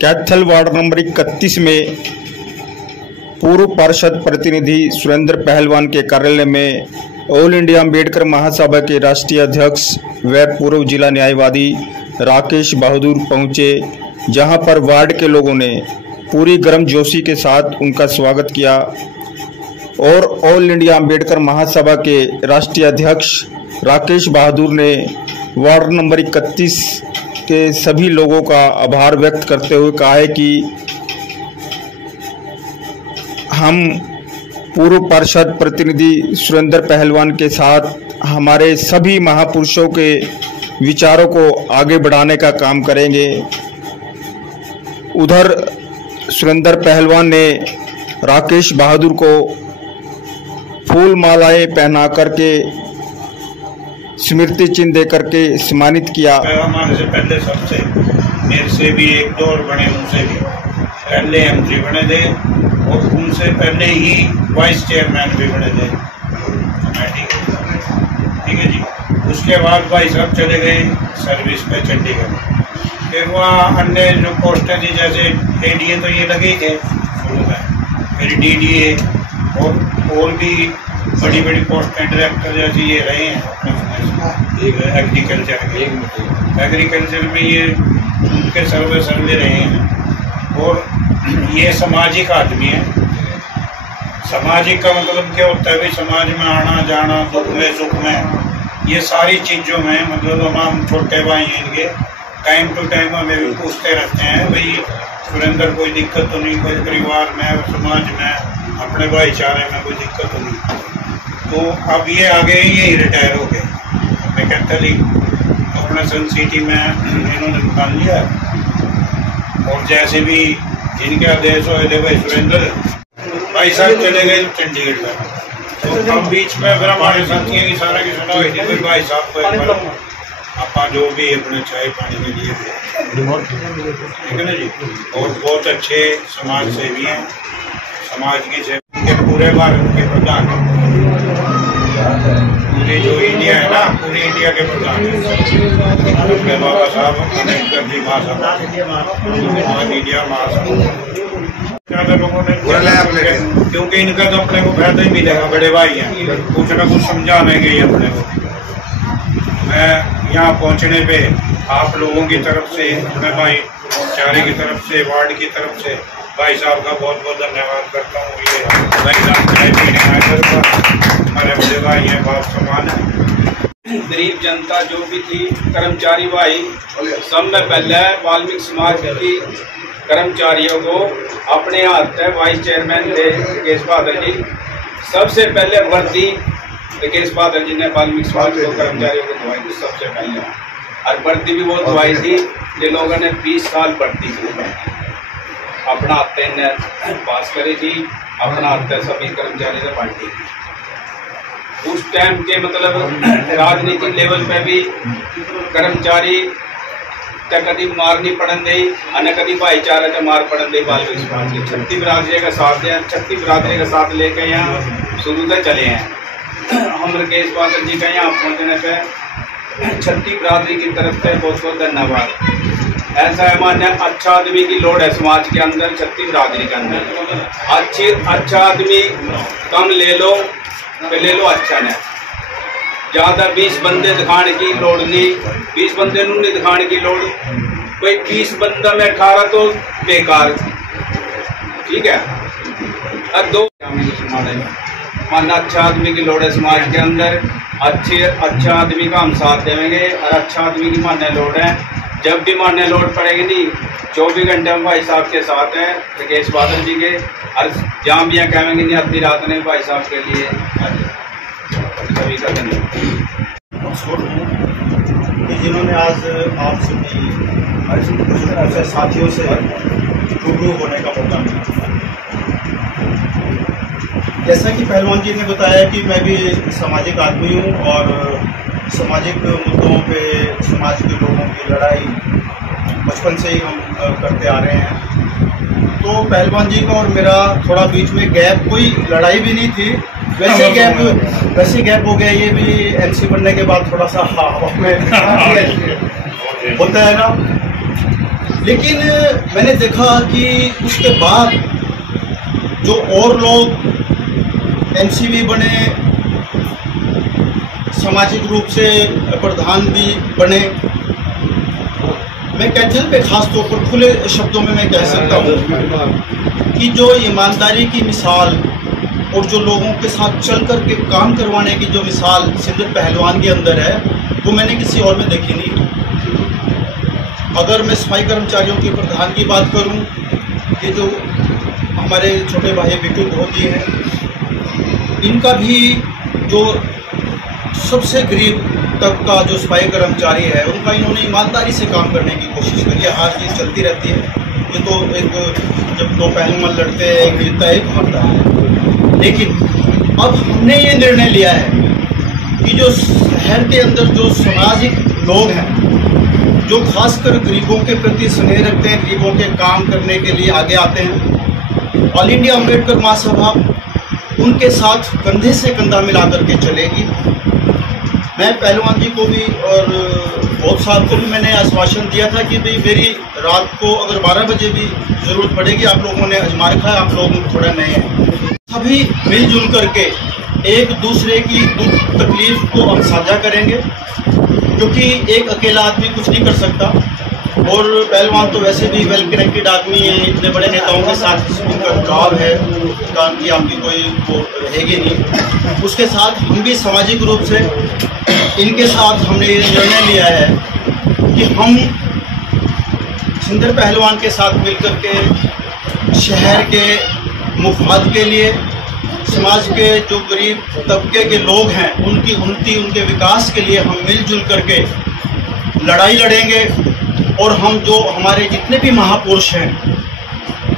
Kaithal ward number 31 में पूर्व पार्षद प्रतिनिधि सुरेंद्र पहलवान के कार्यालय में ऑल इंडिया अम्बेडकर महासभा के राष्ट्रीय अध्यक्ष व पूर्व जिला न्यायवादी राकेश बहादुर पहुंचे, जहां पर वार्ड के लोगों ने पूरी गर्मजोशी के साथ उनका स्वागत किया और ऑल इंडिया अम्बेडकर महासभा के राष्ट्रीय अध्यक्ष राकेश बहादुर ने वार्ड नंबर 31 के सभी लोगों का आभार व्यक्त करते हुए कहा है कि हम पूर्व पार्षद प्रतिनिधि सुरेंद्र पहलवान के साथ हमारे सभी महापुरुषों के विचारों को आगे बढ़ाने का काम करेंगे। उधर सुरेंद्र पहलवान ने राकेश बहादुर को फूल मालाएं पहना करके स्मृति चिन्ह दे करके सम्मानित किया। हमारे से पहले सबसे मेरे से भी एक दो और बने, उनसे भी पहले एमपी बने थे और उनसे पहले ही वाइस चेयरमैन भी बने थे। ठीक है जी। उसके बाद भाई साहब चले गए सर्विस पे चंडीगढ़। फिर वहाँ अन्य जो पोस्टें थी, जैसे एडीए तो ये लगे ही थे शुरू में, फिर डीडीए और भी बड़ी बड़ी पोस्टें डायरेक्टर जैसे ये रहे हैं एग्रीकल्चर में ये उनके सर्वे रहे हैं। और ये सामाजिक आदमी है। सामाजिक का मतलब क्या होता है भाई, समाज में आना जाना, दुख में सुख में, ये सारी चीज़ों में मतलब हम छोटे भाई हैं इनके, टाइम टू टाइम हमें भी पूछते रहते हैं भाई सुरेंद्र कोई दिक्कत तो नहीं, कोई परिवार में समाज में अपने भाईचारे में कोई दिक्कत तो नहीं। तो अब ये आगे ये रिटायर हो गए अपने कैथल ही अपना सन सिटी में इन्होंने दुकान लिया। और जैसे भी जिनके आदेश हुए थे भाई सुरेंद्र भाई साहब चले गए चंडीगढ़ में, तो अब बीच में फिर हमारे साथियों की सारा की सुना हुई थी कोई भाई साहब को अपना जो भी अपने चाय पानी के लिए ठीक है ना जी। और बहुत अच्छे समाज सेवी हैं, समाज की सेवा के पूरे भारत के प्रधान, पूरे जो इंडिया है ना, पूरे इंडिया के प्रधान बाबा साहब अम्बेडकर जी महासभा इंडिया महासभा ज़्यादा लोगों ने, क्योंकि इनका तो अपने को फायदा ही मिलेगा, बड़े भाई हैं, कुछ ना कुछ समझाने के ही अपने को। मैं यहाँ पहुँचने पे आप लोगों की तरफ से, मैं भाई चारे की तरफ से, वार्ड की तरफ से भाई साहब का बहुत बहुत धन्यवाद करता हूँ। ये भाई साहब हमारे बड़े भाई हैं, बाप समान है। गरीब जनता जो भी थी, कर्मचारी भाई, सब में पहले वाल्मीकि समाज की कर्मचारियों को अपने हाथ में वाइस चेयरमैन थे राकेश बहादुर जी, सबसे पहले वर्दी राकेश बहादुर जी ने वाल्मीकि समाज को कर्मचारियों को दवाई थी सबसे पहले। और वर्दी भी वो दवाई थी जिन लोगों ने 20 साल भर्ती की, अपना हत्या ने पास करी थी, अपना हत्या सभी कर्मचारी से बांटी थी। उस टाइम के मतलब राजनीतिक लेवल पे भी कर्मचारी कभी मार नहीं पड़न दी, अन्य कभी भाईचारा का मार पड़न दी। वाल्मीकि समाज की 36 बिरादरी का साथ दें, 36 बिरादरी का साथ लेकर यहाँ शुरू से चले हैं। हम राकेश बहादुर जी का यहाँ पहुँचने पे 36 बिरादरी की तरफ से बहुत बहुत धन्यवाद। ऐसा है मान्य अच्छा आदमी की लोड़ है समाज के अंदर, 36 बिरादरी के अंदर। अच्छा आदमी कम ले लो अच्छा ने, ज़्यादा 20 बंदे दिखाने की लोड़ नहीं, 20 बंदे नहीं दिखाने की लोड़, कोई 20 बंदा में 18 तो बेकार, ठीक है। अब दो मानना अच्छा आदमी की लोड़ है समाज के अंदर, अच्छा आदमी का हम साथ देंगे और अच्छा आदमी की मान्य लोड़ है। जब भी मान्य लोड़ पड़ेगी नहीं, 24 घंटे हम भाई साहब के साथ हैं राकेश बहादुर जी के, और जहाँ भी यहाँ कहेंगे नहीं आधी रात में भाई साहब के लिए सभी का धन्यवाद। जिन्होंने आज आप सभी साथियों से रूबरू होने का मौका मिला। जैसा कि पहलवान जी ने बताया कि मैं भी सामाजिक आदमी हूँ और सामाजिक मुद्दों पे समाज के लोगों की लड़ाई बचपन से ही हम करते आ रहे हैं। तो पहलवान जी का और मेरा थोड़ा बीच में गैप, कोई लड़ाई भी नहीं थी, वैसे गैप हो गया। ये भी एमसी बनने के बाद थोड़ा सा हवा में होता है ना। लेकिन मैंने देखा कि उसके बाद जो और लोग एमसीवी बने, सामाजिक रूप से प्रधान भी बने, मैं कैथल पे खास तौर पर खुले शब्दों में मैं कह सकता हूँ कि जो ईमानदारी की मिसाल और जो लोगों के साथ चल कर के काम करवाने की जो मिसाल सिंदर पहलवान के अंदर है, वो मैंने किसी और में देखी नहीं। अगर मैं सफाई कर्मचारियों के प्रधान की बात करूं, ये जो हमारे छोटे भाई बिट्टू बहुत जी हैं, इनका भी जो सबसे गरीब तबका जो सफाई कर्मचारी है, उनका इन्होंने ईमानदारी से काम करने की कोशिश करी है। हर चीज़ चलती रहती है, ये तो एक जब दो पहलवान लड़ते हैं, एक जीतता है, एक हारता है। लेकिन अब हमने ये निर्णय लिया है कि जो शहर के अंदर जो सामाजिक लोग हैं, जो खासकर गरीबों के प्रति स्नेह रखते हैं, गरीबों के काम करने के लिए आगे आते हैं, ऑल इंडिया अम्बेडकर महासभा उनके साथ कंधे से कंधा मिलाकर के चलेगी। मैं पहलवान जी को भी और बहुत साहब को भी मैंने आश्वासन दिया था कि भाई मेरी रात को अगर 12 बजे भी ज़रूरत पड़ेगी, आप लोगों ने आजमा रखा है, आप लोग थोड़ा नए हैं, सभी मिलजुल करके एक दूसरे की दुख तकलीफ को हम साझा करेंगे, क्योंकि एक अकेला आदमी कुछ नहीं कर सकता। और पहलवान तो वैसे भी वेल कनेक्टेड आदमी है, इतने बड़े नेताओं के साथ उनका जुड़ाव है, काम की आपकी कोई वो रहेगी नहीं। उसके साथ हम भी सामाजिक रूप से इनके साथ हमने ये निर्णय लिया है कि हम सिंदर पहलवान के साथ मिलकर के शहर के मुफाद के लिए, समाज के जो गरीब तबके के लोग हैं, उनकी उन्नति, उनके विकास के लिए हम मिलजुल करके लड़ाई लड़ेंगे। और हम जो हमारे जितने भी महापुरुष हैं,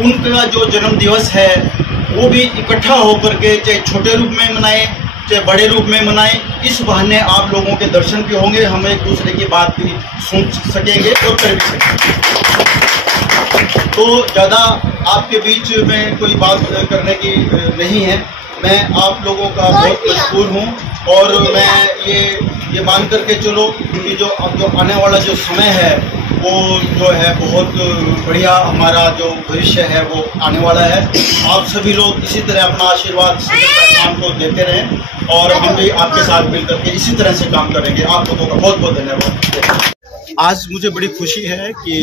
उनका जो जन्म दिवस है वो भी इकट्ठा होकर के, चाहे छोटे रूप में मनाएं चाहे बड़े रूप में मनाएं, इस बहाने आप लोगों के दर्शन भी होंगे, हम एक दूसरे की बात भी सुन सकेंगे और कर भी सकेंगे। तो ज़्यादा आपके बीच में कोई बात करने की नहीं है। मैं आप लोगों का बहुत मशहूर हूँ और मैं ये मान करके चलो कि जो अब जो आने वाला जो समय है वो जो है बहुत बढ़िया, हमारा जो भविष्य है वो आने वाला है। आप सभी लोग इसी तरह अपना आशीर्वाद काम को देते रहें और हम भी आपके साथ मिलकर के इसी तरह से काम करेंगे। आप लोगों का बहुत बहुत धन्यवाद। आज मुझे बड़ी खुशी है कि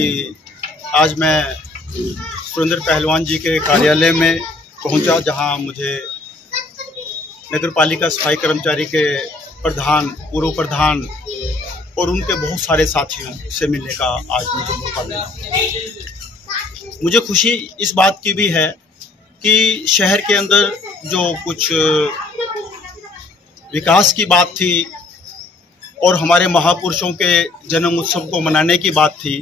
आज मैं सुरेंद्र पहलवान जी के कार्यालय में पहुंचा, जहां मुझे नगर पालिका सफाई कर्मचारी के प्रधान, पूर्व प्रधान और उनके बहुत सारे साथियों से मिलने का आज मुझे मौका मिला। मुझे खुशी इस बात की भी है कि शहर के अंदर जो कुछ विकास की बात थी और हमारे महापुरुषों के जन्म उत्सव को मनाने की बात थी,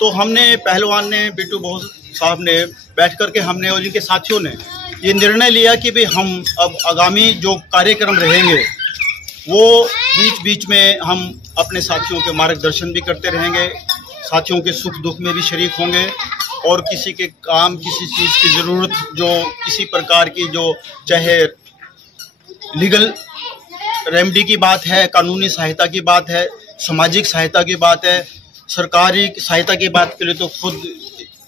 तो हमने पहलवान ने, बिट्टू बहुत साहब ने बैठ कर के हमने और इनके साथियों ने ये निर्णय लिया कि भाई हम अब आगामी जो कार्यक्रम रहेंगे वो बीच बीच में हम अपने साथियों के मार्गदर्शन भी करते रहेंगे, साथियों के सुख दुख में भी शरीक होंगे और किसी के काम, किसी चीज़ की ज़रूरत, जो किसी प्रकार की जो चाहे लीगल रेमेडी की बात है, कानूनी सहायता की बात है, सामाजिक सहायता की बात है, सरकारी सहायता की बात के लिए तो खुद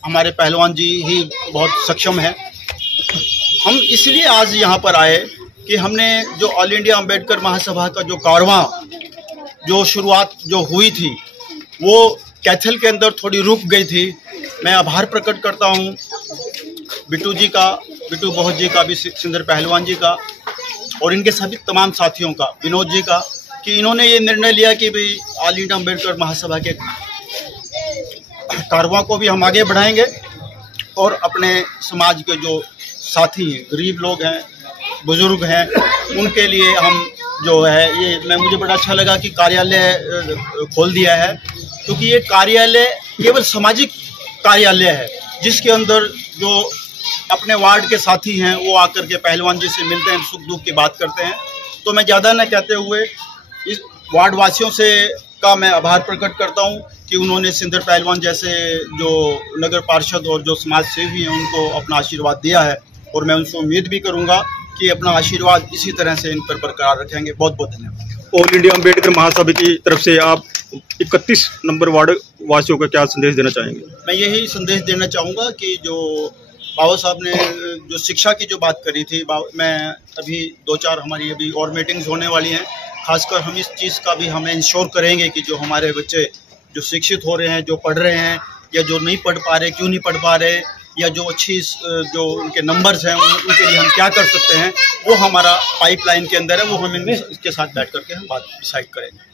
हमारे पहलवान जी ही बहुत सक्षम है। हम इसलिए आज यहाँ पर आए कि हमने जो ऑल इंडिया अम्बेडकर महासभा का जो कारवां, जो शुरुआत जो हुई थी, वो कैथल के अंदर थोड़ी रुक गई थी। मैं आभार प्रकट करता हूँ बिट्टू जी का, बिट्टू बहुत जी का भी, सिंदर पहलवान जी का और इनके सभी तमाम साथियों का, विनोद जी का, कि इन्होंने ये निर्णय लिया कि भाई ऑल इंडिया अम्बेडकर महासभा के कारवां को भी हम आगे बढ़ाएंगे और अपने समाज के जो साथी हैं, गरीब लोग हैं, बुजुर्ग हैं, उनके लिए हम जो है ये मुझे बड़ा अच्छा लगा कि कार्यालय खोल दिया है, क्योंकि ये कार्यालय केवल सामाजिक कार्यालय है जिसके अंदर जो अपने वार्ड के साथी हैं वो आकर के पहलवान जी से मिलते हैं, सुख दुख की बात करते हैं। तो मैं ज़्यादा न कहते हुए इस वार्ड वासियों से का मैं आभार प्रकट करता हूं कि उन्होंने सिंदर पहलवान जैसे जो नगर पार्षद और जो समाज सेवी हैं उनको अपना आशीर्वाद दिया है और मैं उनसे उम्मीद भी करूंगा कि अपना आशीर्वाद इसी तरह से इन पर बरकरार रखेंगे। बहुत बहुत धन्यवाद। ऑल इंडिया अम्बेडकर महासभा की तरफ से आप 31 नंबर वार्ड वासियों को क्या संदेश देना चाहेंगे? मैं यही संदेश देना चाहूँगा कि जो बाबा साहब ने जो शिक्षा की जो बात करी थी, मैं अभी 2-4 हमारी अभी और मीटिंग्स होने वाली हैं। खासकर हम इस चीज़ का भी हमें इंश्योर करेंगे कि जो हमारे बच्चे जो शिक्षित हो रहे हैं, जो पढ़ रहे हैं, या जो नहीं पढ़ पा रहे, क्यों नहीं पढ़ पा रहे, या जो अच्छी जो उनके नंबर्स हैं उनके लिए हम क्या कर सकते हैं, वो हमारा पाइपलाइन के अंदर है। वो हम इसके साथ बैठ करके हम बात डिसाइड करेंगे।